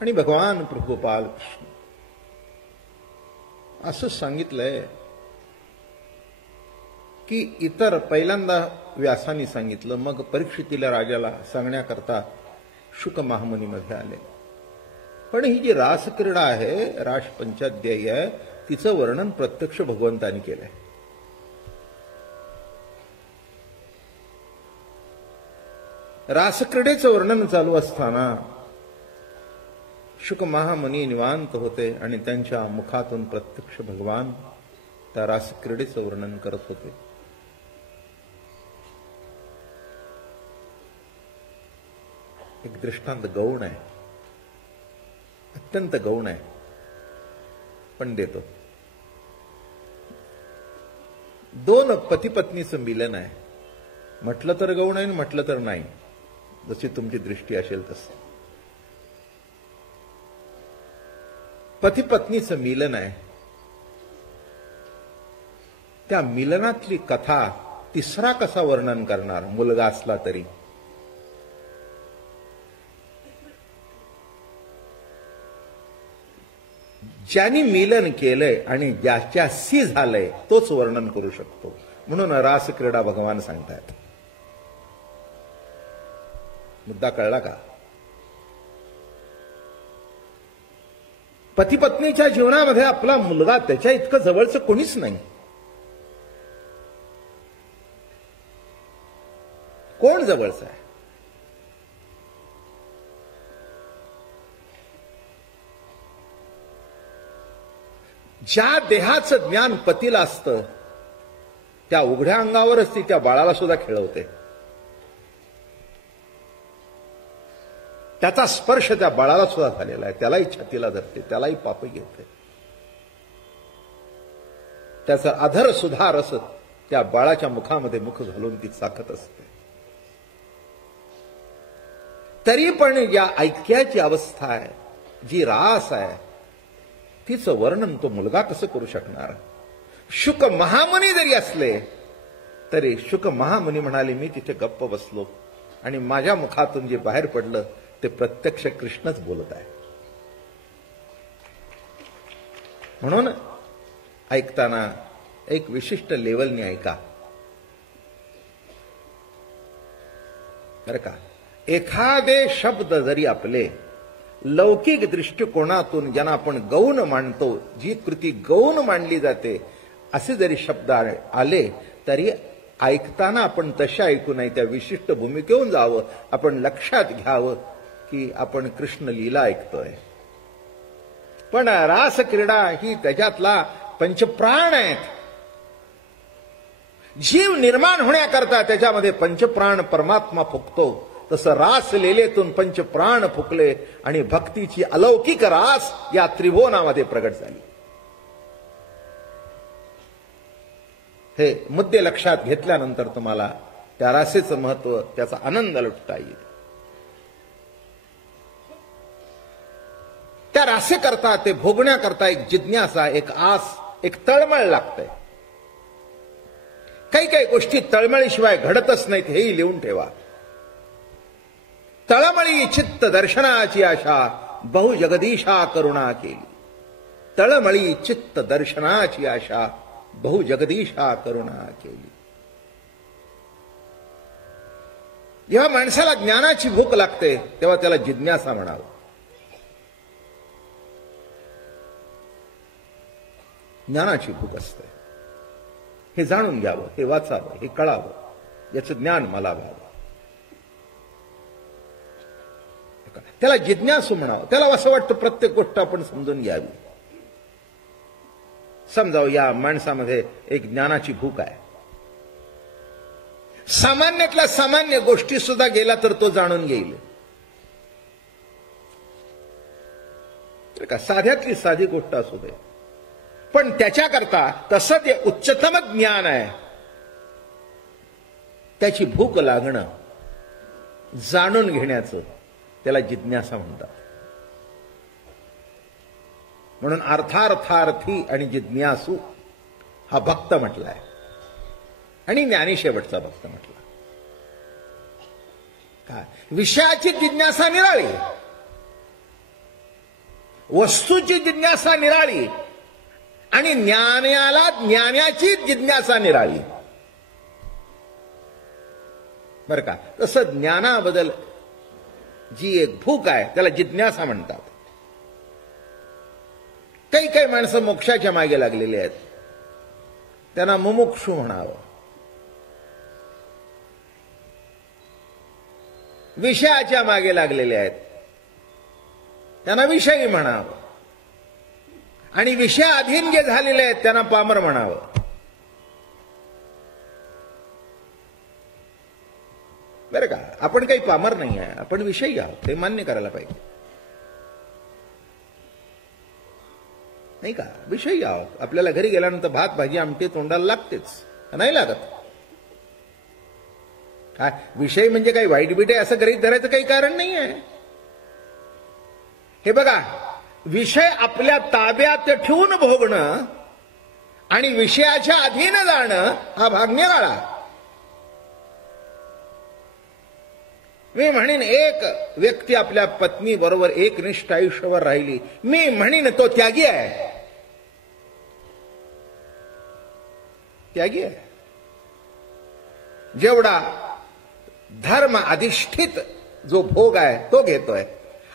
आणि भगवान प्रभुपाल कृष्ण असं सांगितलंय की इतर पहिल्यांदा व्यासांनी सांगितलं, मग परीक्षितीला राजाला सांगण्याकरता शुक महामुनीमध्ये आले. पण ही जी रासक्रीडा आहे, रास पंचाध्यायी आहे, तिचं वर्णन प्रत्यक्ष भगवंतानी केलंय. रासक्रीडेचं वर्णन चालू असताना शुक महामुनी निवांत होते आणि त्यांच्या मुखातून प्रत्यक्ष भगवान त्या रासक्रीडेचं वर्णन करत होते. एक दृष्टांत गौण आहे, अत्यंत गौण आहे, पण देतो. दोन पती पत्नीचं मिलन आहे. म्हटलं तर गौण आहे, म्हटलं तर नाही, जशी तुमची दृष्टी असेल तसं. पती पत्नीचं मिलन आहे. त्या मिलनातली कथा तिसरा कसा वर्णन करणार, मुलगा असला तरी. ज्यांनी मिलन केलंय आणि ज्याच्याशी झालंय तोच वर्णन करू शकतो. म्हणून रासक्रीडा भगवान सांगतायत. मुद्दा कळला का? पती पत्नीच्या जीवनामध्ये आपला मुलगा त्याच्या इतकं जवळचं कोणीच नाही. कोण जवळचं आहे? ज्या देहाचं ज्ञान पतीला असतं त्या उघड्या अंगावरच ती त्या बाळाला सुद्धा खेळवते. त्याचा स्पर्श त्या बाळाला सुद्धा झालेला आहे. त्यालाही छातीला धरते, त्यालाही पाप घेते. त्याचा अधर सुद्धा रस त्या बाळाच्या मुखामध्ये मुख घालून ती चाखत असते. तरी पण या ऐक्याची अवस्था आहे, जी रास आहे, तिचं वर्णन तो मुलगा कसं करू शकणार? शुक महामुनी जरी असले तरी शुक महामुनी म्हणाले, मी तिथे गप्प बसलो आणि माझ्या मुखातून जे बाहेर पडलं ते प्रत्यक्ष कृष्णच बोलत आहे. म्हणून ऐकताना एक विशिष्ट लेवलने ऐका बरं का. एखादे शब्द जरी आपले लौकिक दृष्टिकोनातून ज्यांना आपण गौण मानतो, जी कृती गौण मानली जाते, असे जरी शब्द आले तरी ऐकताना आपण तशा ऐकू नये, त्या विशिष्ट भूमिकेहून जावं. आपण लक्षात घ्यावं की आपण कृष्ण लीला ऐकतोय. पण रासक्रीडा ही त्याच्यातला पंचप्राण आहेत. जीव निर्माण होण्याकरता त्याच्यामध्ये पंचप्राण परमात्मा फुकतो. तसं रास लीलेतून पंचप्राण फुकले आणि भक्तीची अलौकिक रास या त्रिभुवनामध्ये प्रगट झाली. हे मुद्दे लक्षात घेतल्यानंतर तुम्हाला त्या रासेचं महत्व, त्याचा आनंद लुटता येईल. त्या रासेकरता, ते भोगण्याकरता एक जिज्ञासा, एक आस, एक तळमळ लागते. काही काही गोष्टी तळमळीशिवाय घडतच नाहीत, हेही लिहून ठेवा. तळमळी चित्त दर्शनाची आशा, बहु जगदीशा करुणा केली. तळमळी चित्त दर्शनाची आशा, बहु जगदीशा करुणा केली. जेव्हा माणसाला ज्ञानाची भूक लागते तेव्हा त्याला जिज्ञासा म्हणावं. ज्ञानाची भूक असते. हे जाणून घ्यावं, हे वाचावं, हे कळावं, याचं ज्ञान मला व्हावं. त्याला जिज्ञासू म्हणावं. त्याला असं वाटतं प्रत्येक गोष्ट आपण समजून घ्यावी. समजावं, या माणसामध्ये एक ज्ञानाची भूक आहे. सामान्यातल्या सामान्य गोष्टी सुद्धा गेला तर तो जाणून घेईल. का साध्यातली साधी गोष्ट असू दे, पण त्याच्याकरता तसं ते उच्चतम ज्ञान आहे. त्याची भूक लागणं, जाणून घेण्याचं, त्याला जिज्ञासा म्हणतात. म्हणून अर्थार्थार्थी आणि जिज्ञासू हा भक्त म्हटलाय आणि ज्ञानीशेवटचा भक्त म्हटला. काय विषयाची जिज्ञासा निराळी, वस्तूची जिज्ञासा निराळी आणि ज्ञानाला ज्ञानाची जिज्ञासा निराळी. बरं का? तसं ज्ञानाबद्दल जी एक भूक आहे त्याला जिज्ञासा म्हणतात. काही काही माणसं मोक्षाच्या मागे लागलेली आहेत, त्यांना मुमुक्षू म्हणावं. विषयाच्या मागे लागलेले आहेत, त्यांना विषयी म्हणावं. आणि विषयाधीन जे झालेले आहेत त्यांना पामर म्हणावं. बरं का? आपण काही पामर नाही आहे, आपण विषयी आहोत, ते मान्य करायला पाहिजे, नाही का? विषयी आहोत. आपल्याला घरी गेल्यानंतर भात भाजी आमटी तोंडाला लागतेच, नाही लागत? काय विषय म्हणजे काही वाईट बीट आहे असं गृहीत धरायचं काही कारण नाही आहे. हे बघा, विषय आपल्या ताब्यात ठेवून भोगणं आणि विषयाच्या अधीन जाणं हा भाग निराळा. मी म्हणेन एक व्यक्ती आपल्या पत्नी बरोबर एकनिष्ठ आयुष्यभर राहिली, मी म्हणेन तो त्यागी आहे. त्यागी आहे. जेवढा धर्म अधिष्ठित जो भोग आहे तो घेतोय,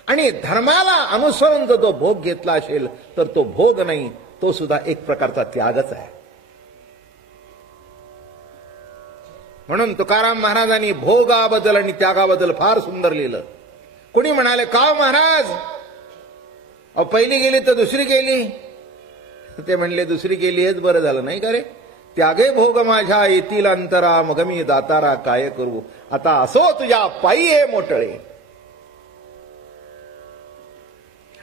आणि धर्माला अनुसरून जो भोग घेतला असेल तर तो भोग नाही, तो सुद्धा एक प्रकारचा त्यागच आहे. म्हणून तुकाराम महाराजांनी भोगाबद्दल आणि त्यागाबद्दल फार सुंदर लिहिलं. कोणी म्हणाले, का महाराज, अहो पहिली गेली तर दुसरी गेली? ते म्हणले, दुसरी गेली हेच बरं झालं नाही का रे? त्यागे भोग माझ्या येतील अंतरा, मग मी दातारा काय करू, आता असो तुझ्या पायी हे मोठळे.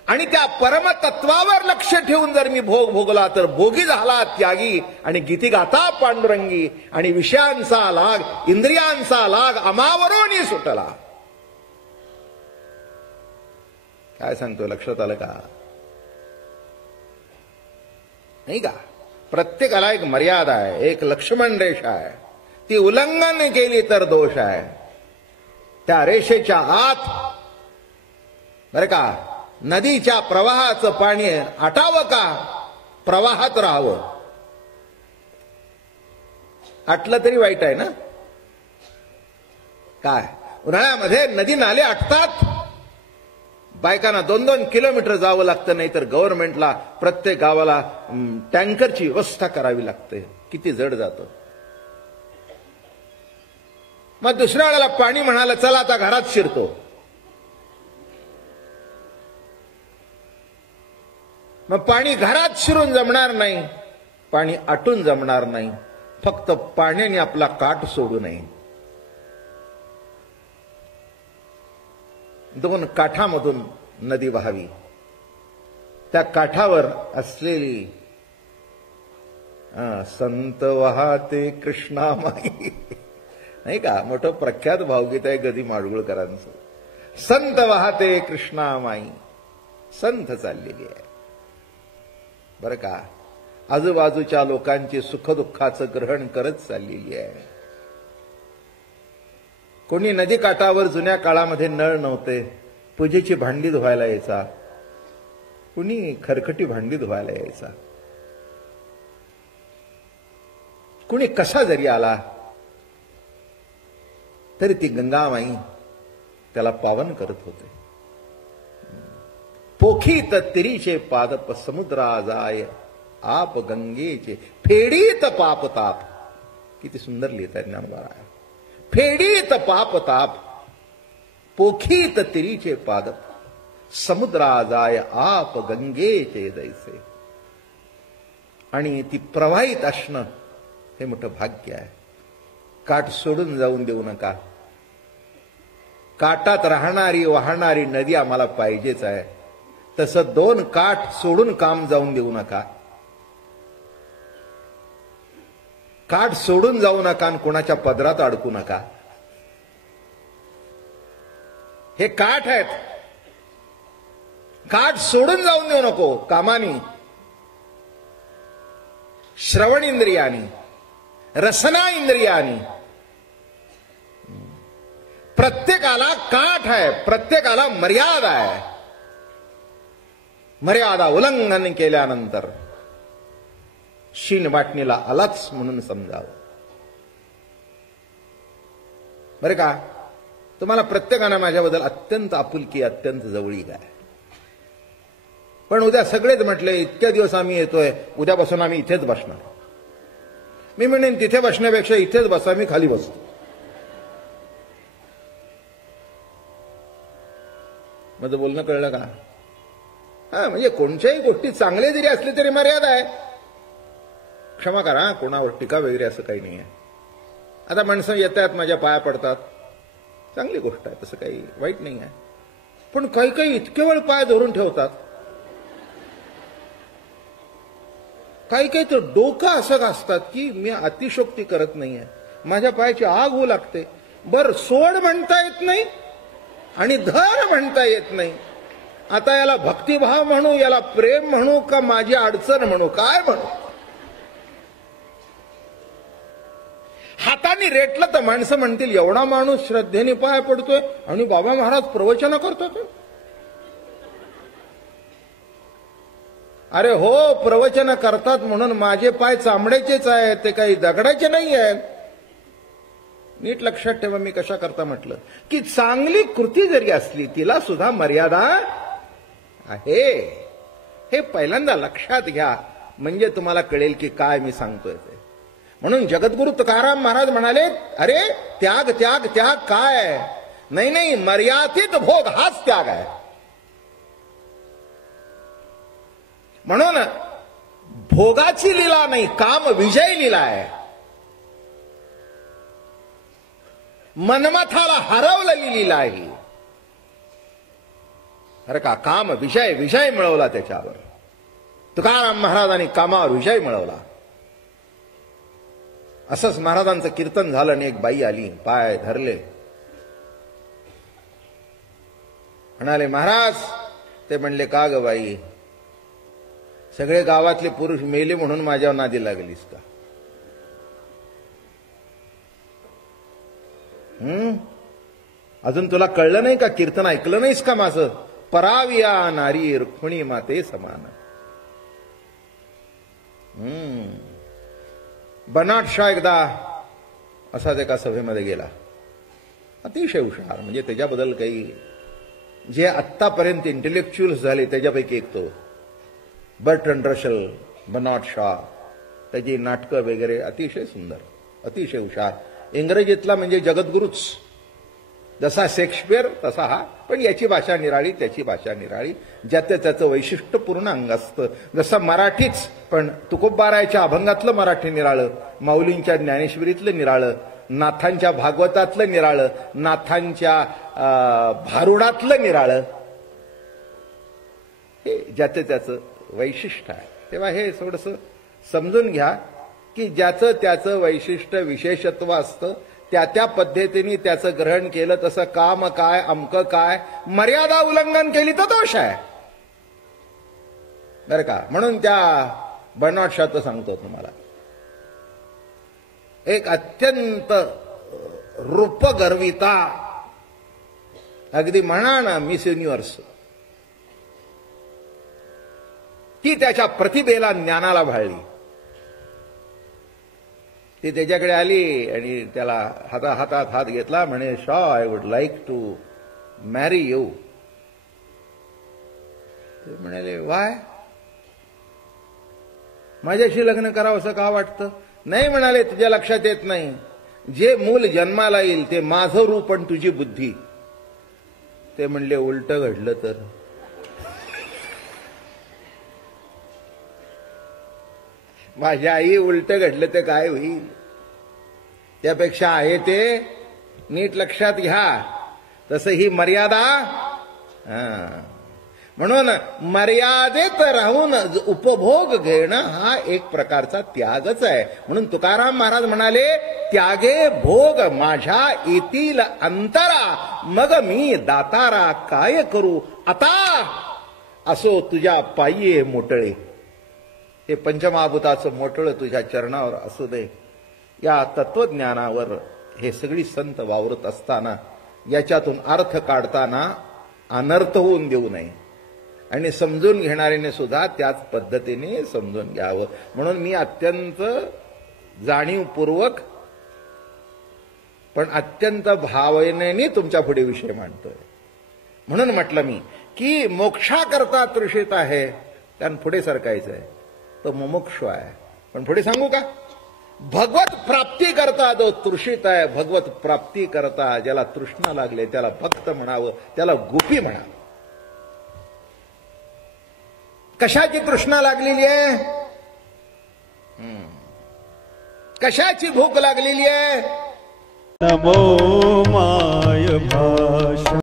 आणि त्या परमतत्वावर लक्ष ठेवून जर मी भोग भोगला तर भोगी झाला त्यागी, आणि गीती गाता पांडुरंगी, आणि विषयांचा लाग इंद्रियांचा लाग अमावरोनी सुटला. काय सांगतो, लक्षात आलं का? नाही का? प्रत्येकाला एक मर्यादा आहे, एक लक्ष्मण रेषा आहे, ती उल्लंघन केली तर दोष आहे. त्या रेषेच्या आत बरं का, नदीच्या प्रवाहाचं पाणी आटावं का प्रवाहात राहावं? आटलं तरी वाईट आहे ना? काय उन्हाळ्यामध्ये नदी नाले आटतात, बायकांना 2-2 किलोमीटर जावं लागतं, नाही तर गव्हर्नमेंटला प्रत्येक गावाला टँकरची व्यवस्था करावी लागते. किती जड जातं. मग दुसऱ्या वेळेला पाणी म्हणाला, चला आता घरात शिरतो. मग पाणी घरात शिरून जमणार नाही, पाणी आटून जमणार नाही. फक्त पाण्याने आपला काठ सोडू नये. 2 काठामधून नदी वाहावी. त्या काठावर असलेली संत वाहते कृष्णामाई, नाही का? मोठं प्रख्यात भावगीत आहे गदी माडगुळकरांचं. संत वाहते कृष्णामाई, संत चाललेली आहे. बरं का? आजूबाजूच्या लोकांची सुखदुःखाचं ग्रहण करत चाललेली आहे. कोणी नदी काठावर जुन्या काळामध्ये नळ नव्हते, पूजेची भांडी धुवायला यायचा, कुणी खरकटी भांडी धुवायला यायचा. कुणी कसा जरी आला तरी ती गंगामाई त्याला पावन करत होते. पोखीत तिरीचे पादप समुद्रा जाय, आप गंगेचे फेडीत पाप ताप. किती सुंदर लिहितात ज्ञानोबा. फेडीत पाप ताप, पोखीत तिरीचे पादप समुद्रा जाय, आप गंगेचे जैसे. आणि ती प्रवाहित असणं हे मोठं भाग्य आहे. काठ सोडून जाऊन देऊ नका. काठात राहणारी वाहणारी नदी आम्हाला पाहिजेच आहे. तसं 2 काठ सोडून काम जाऊन देऊ नका. काठ सोडून जाऊ नका आणि कोणाच्या पदरात अडकू नका. हे काठ आहेत, काठ सोडून जाऊन देऊ नको. कामानी, श्रवण इंद्रियानी, रसना इंद्रियानी. प्रत्येकाला काठ आहे, प्रत्येकाला मर्यादा आहे. मर्यादा उल्लंघन केल्यानंतर शीन वाटणीला आलाच म्हणून समजावं. बरे का, तुम्हाला प्रत्येकानं माझ्याबद्दल अत्यंत आपुलकी, अत्यंत जवळीक आहे. पण उद्या सगळेच म्हटले इतक्या दिवस आम्ही येतोय, उद्यापासून आम्ही इथेच बसणार. मी म्हणेन तिथे बसण्यापेक्षा इथेच बसा, मी खाली बसतो. माझं बोलणं कळलं का? हा, म्हणजे कोणत्याही गोष्टी चांगले जरी असले तरी मर्यादा आहे. क्षमा करा, कोणावर टीका वगैरे असं काही नाही आहे. आता माणसं येतात, माझ्या पाया पडतात, चांगली गोष्ट आहे, तसं काही वाईट नाही आहे. पण काही काही इतके वेळ पाय धरून ठेवतात, काही काही तर डोकं असं घासतात की मी अतिशोक्ती करत नाहीये, माझ्या पायाची आग होऊ लागते. बर, सोड म्हणता येत नाही आणि धर म्हणता येत नाही. आता याला भक्तिभाव म्हणू, याला प्रेम म्हणू, का माझी अडचण म्हणू, काय म्हणू? हाताने रेटलं तर माणसं म्हणतील एवढा माणूस श्रद्धेने पाय पडतोय आणि बाबा महाराज प्रवचन करतात. अरे हो, प्रवचन करतात म्हणून माझे पाय चामड्याचेच आहेत, ते काही दगडाचे नाही आहेत. नीट लक्षात ठेवा मी कशा करता म्हटलं की चांगली कृती जरी असली तिला सुद्धा मर्यादा आहे. हे पहिल्यांदा लक्षात घ्या, म्हणजे तुम्हाला कळेल की काय मी सांगतोय ते. म्हणून जगद्गुरु तुकाराम महाराज म्हणाले, अरे त्याग त्याग त्याग काय? नाही नाही, मर्यादित भोग हाच त्याग आहे. म्हणून भोगाची लीला नाही, काम विजय लीला आहे. मनमथाला हरवलेली लीला आहे. अरे का, काम विजय, विजय मिळवला त्याच्यावर. तुकाराम महाराजांनी कामावर विजय मिळवला. असंच महाराजांचं कीर्तन झालं आणि एक बाई आली, पाय धरले, म्हणाले महाराज. ते म्हणले का ग बाई, सगळे गावातले पुरुष मेले म्हणून माझ्या नादी लागलीस का? अजून तुला कळलं नाही का? कीर्तन ऐकलं नाहीस का माझं? पराविया नारी रुक्मिणी माते समान. बनाट शाह एकदा असाच एका सभेमध्ये गेला, अतिशय हुशार, म्हणजे त्याच्याबद्दल काही जे आत्तापर्यंत इंटेलेक्च्युअल्स झाले त्याच्यापैकी एक तो बर्ट्रंड रशल, बनाट शाह. त्याची नाटकं वगैरे अतिशय सुंदर, अतिशय हुशार. इंग्रजीतला म्हणजे जगद्गुरूच. जसा शेक्सपियर तसा हा, पण याची भाषा निराळी, त्याची भाषा निराळी, ज्याचं त्याचं वैशिष्ट्यपूर्ण अंग असतं. जसं मराठीच, पण तुकोबारायच्या अभंगातलं मराठी निराळं, माऊलींच्या ज्ञानेश्वरीतलं निराळं, नाथांच्या भागवतातलं निराळं, नाथांच्या भारुडातलं निराळं. हे ज्याचं त्याचं वैशिष्ट्य आहे. तेव्हा हे थोडंसं समजून घ्या की ज्याचं त्याचं वैशिष्ट्य विशेषत्व असतं, त्या त्या पद्धतीने त्याचं ग्रहण केलं तसं काम काय, अमकं काय, मर्यादा उल्लंघन केली तर दोष आहे, बरं का. म्हणून त्या बनाट शाहचं सांगतो तुम्हाला, एक अत्यंत रूपगर्विता, अगदी म्हणा ना मिस युनिव्हर्स, ती त्याच्या प्रतिभेला, ज्ञानाला भाळली. ती त्याच्याकडे आली आणि त्याला हातात हात घेतला, म्हणे Shaw, I would like to marry you. ते म्हणाले वाय, माझ्याशी लग्न करावं असं का वाटतं? नाही म्हणाले, तुझ्या लक्षात येत नाही, जे मूल जन्माला येईल ते माझं रूप आणि तुझी बुद्धी. ते म्हणले उलट घडलं तर? माझ्या आई उलट घडलं ते काय होईल? त्यापेक्षा आहे ते नीट लक्षात घ्या. तसं ही मर्यादा, म्हणून मर्यादेत राहून उपभोग घेणं हा एक प्रकारचा त्यागच आहे. म्हणून तुकाराम महाराज म्हणाले, त्यागे भोग माझ्या येतील अंतरा, मग मी दातारा काय करू आता, असो तुझ्या पायी मोटळे. हे पंचमहाभूताचं मोठळं तुझ्या चरणावर असू दे. या तत्वज्ञानावर हे सगळी संत वावरत असताना याच्यातून अर्थ काढताना अनर्थ होऊन देऊ नये. आणि समजून घेणाऱ्याने सुद्धा त्याच पद्धतीने समजून घ्यावं. म्हणून मी अत्यंत जाणीवपूर्वक पण अत्यंत भावनेने तुमच्या पुढे विषय मांडतोय. म्हणून म्हटलं मी की मोक्षाकरता तृषित आहे, कारण पुढे सरकायचं आहे, तो मुमुक्षु आहे. पण पुढे सांगू का? भगवत प्राप्ती करता जो तृषित आहे, भगवत प्राप्ती करता ज्याला तृष्णा लागले त्याला भक्त म्हणावं, त्याला गोपी म्हणावं. कशाची तृष्णा लागलेली आहे? कशाची भूक लागलेली आहे? नमो माय भाषा